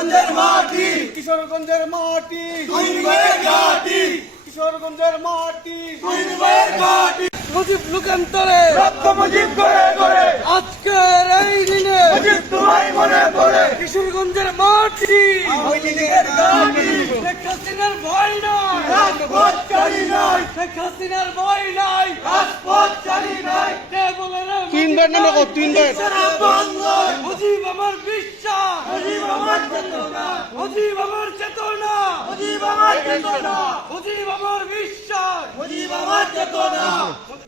কিশোরগঞ্জের মাটি, কিশোরগঞ্জের মাটি, দুই ভাইয়ের ঘাটি, কিশোরগঞ্জের মাটি, দুই ভাইয়ের ঘাটি। মুজিব লোকান্তরে রক্ত মুজিব করে করে, আজকের এই দিনে মুজিব তোমায় মনে পড়ে। কিশোরগঞ্জের মাটি, আওয়ামী লীগের ঘাটি, শেখ হাসিনার ভয় নাই, রাজপথ চালি নাই, শেখ হাসিনার ভয় নাই। রাজপথ চালি নাই। কে বলে রে তিনবার নেমে কর, তিনবার। সারা বাংলায় মুজিব আমার বিশ্বাস, মুজিব আমার চেতনা, মুজিব আমার চেতনা, মুজিব আমার চেতনা, মুজিব আমার বিশ্বাস। মুজিব আমার চেতনা।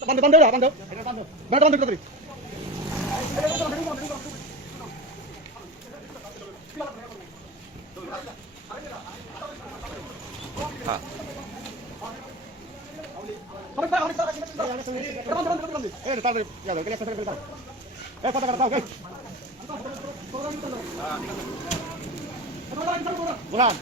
বান্ধব বান্ধব বান্ধব বান্ধব বান্ধব করি বুঝলাম